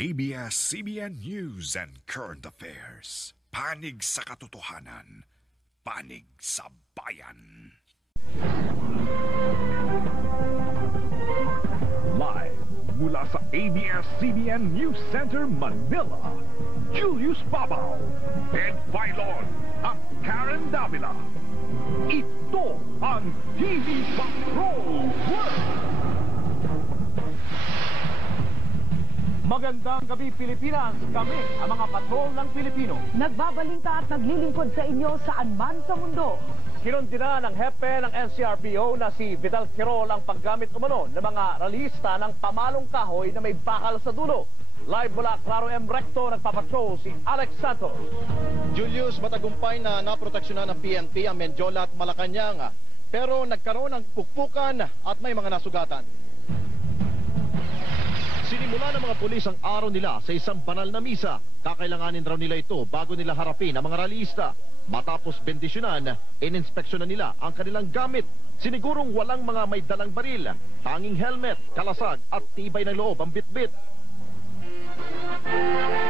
ABS-CBN News and Current Affairs. Panig sa katotohanan. Panig sa bayan. Live mula sa ABS-CBN News Center, Manila, Julius Babaw, Ed Filon at Karen Davila. Ito ang TV Patrol World! Magandang gabi, Pilipinas! Kami ang mga patrol ng Pilipino. Nagbabalita at naglilingkod sa inyo saan man sa mundo. Kinundina ng hepe ng NCRPO na si Vidal Quirol ang paggamit umano ng mga ralista ng pamalong kahoy na may bakal sa dulo. Live mula Claro M. Recto, nagpapatrol si Alex Santos. Julius, matagumpay na naproteksyonan ng PNP ang Mendiola at Malacanang. Pero nagkaroon ng pukpukan at may mga nasugatan. Sinimula ng mga pulis ang araw nila sa isang banal na misa. Kakailanganin raw nila ito bago nila harapin ang mga ralista. Matapos bendisyonan, ininspeksyonan nila ang kanilang gamit. Sinigurong walang mga may dalang baril, tanging helmet, kalasag at tibay ng loob ang bitbit.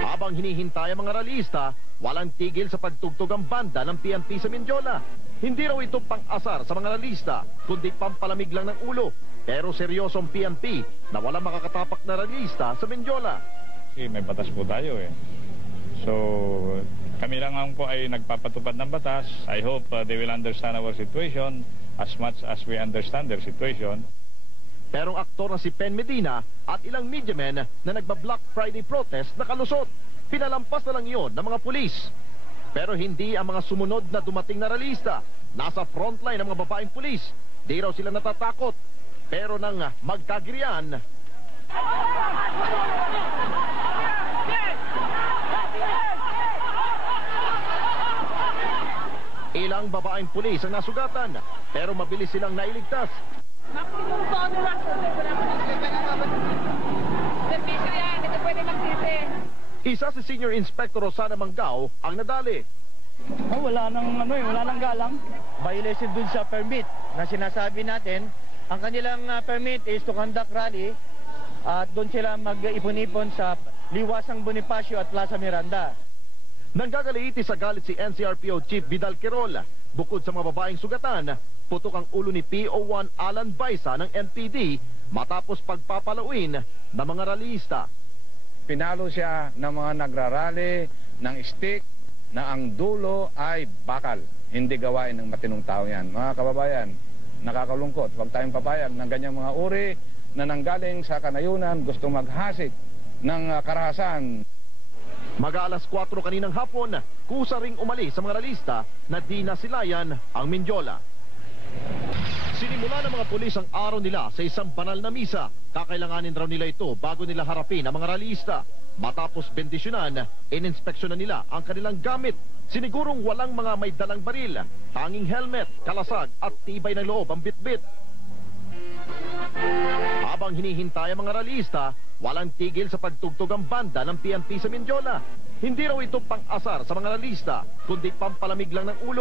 Habang hinihintay ang mga ralista, walang tigil sa pagtugtog ang banda ng PNP sa Mendiola. Hindi raw ito pang-asar sa mga ralista, kundi pampalamig lang ng ulo. Pero seryoso ang PNP na walang makakatapak na ralista sa Mendiola. May batas po tayo eh. So, kami lang po ay nagpapatupad ng batas. I hope they will understand our situation as much as we understand their situation. Pero ang aktor na si Pen Medina at ilang media men na nagba-Black Friday protest nakalusot. Pinalampas na lang iyon ng mga pulis. Pero hindi ang mga sumunod na dumating na ralista. Nasa frontline ng mga babaeng pulis. Di raw sila natatakot. Pero nang magkagirian, ilang babaeng pulis ang nasugatan, pero mabilis silang nailigtas. Isa si Senior Inspector Rosana Mangao ang nadali. Wala nang galang. Violation dun sa permit na sinasabi natin. Ang kanilang permit is to conduct rally at doon sila mag-ipon-ipon sa Liwasang Bonifacio at Plaza Miranda. Nanggagaliiti sa galit si NCRPO Chief Vidal Quirol. Bukod sa mga babaeng sugatan, putok ang ulo ni PO1 Alan Baisa ng NPD matapos pagpapalawin ng mga ralista. Pinalo siya ng mga nagrarally ng stick na ang dulo ay bakal. Hindi gawain ng matinong tao yan. Mga kababayan, nakakalungkot. Huwag tayong papayag ng ganyang mga uri na nanggaling sa kanayunan, gusto maghasik ng karahasan. Mag-alas 4 kaninang hapon, kusa ring umalis sa mga ralista na di nasilayan ang Mendiola. Sinimula ng mga pulis ang araw nila sa isang banal na misa. Kakailanganin raw nila ito bago nila harapin ang mga ralista. Matapos bendisyonan, ininspeksyonan nila ang kanilang gamit. Sinigurong walang mga may dalang baril, tanging helmet, kalasag at tibay ng loob ang bitbit. Habang hinihintay ang mga ralista, walang tigil sa pagtugtog ang banda ng PNP sa Mendiola. Hindi raw ito pang-asar sa mga ralista, kundi pampalamig lang ng ulo.